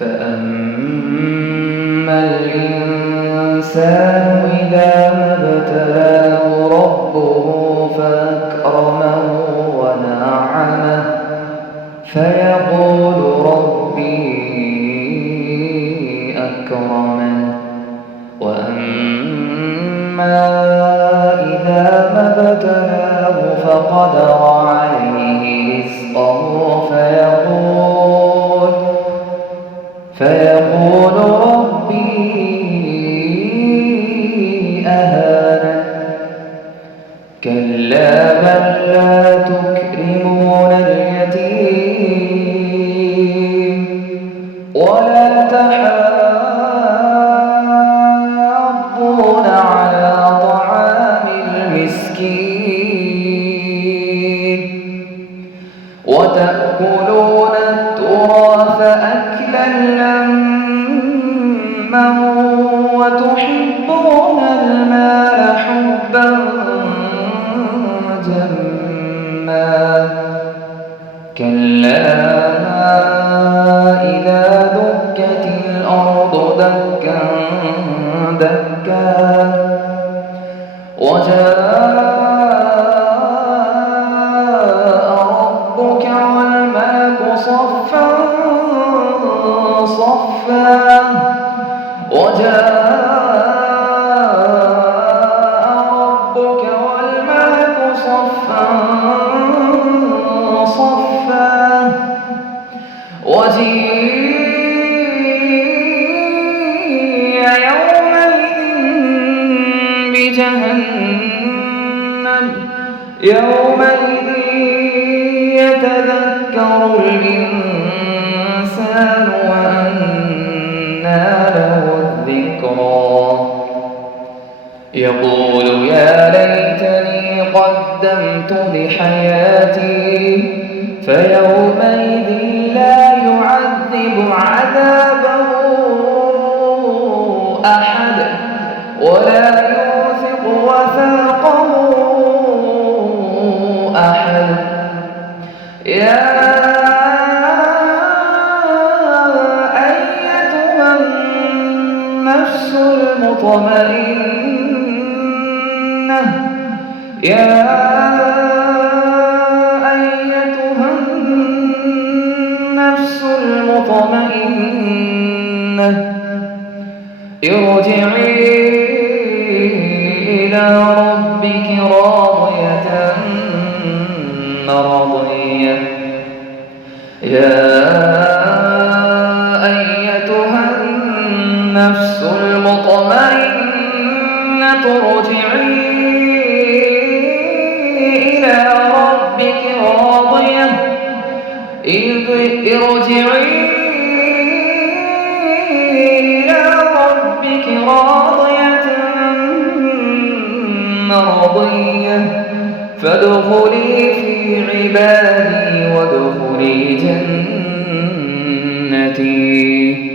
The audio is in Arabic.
فأما الإنسان إذا ما ابتلاه ربه فأكرمه ونعمه فيقول ربي أكرمن. وأما إذا ما ابتلاه فقدر عليه رزقه فيقول ربي أهانن. كلا بل لا تكرمون اليتيم ولا تحاضون على طعام المسكين وتأكلون التراث أكلا لما وتحبون المال حبا جما. كلا إذا دكت الأرض دكا دكا وجاء ربك والملك صفا صفا وجيء يومئذ بجهنم يومئذ يتذكر الإنسان وأنى له الذكرى يقول يا ليتني قدمت لحياتي فيومئذ لا يعذب عذابه أحد ولا يوثق وثاقه أحد. يا أيتها النفس المطمئنة ارجعي إلى ربك راضية مرضية. يا أيتها النفس المطمئنة ارجعي إلى ربك راضية راضية مرضية فادخلي في عبادي وادخلي جنتي.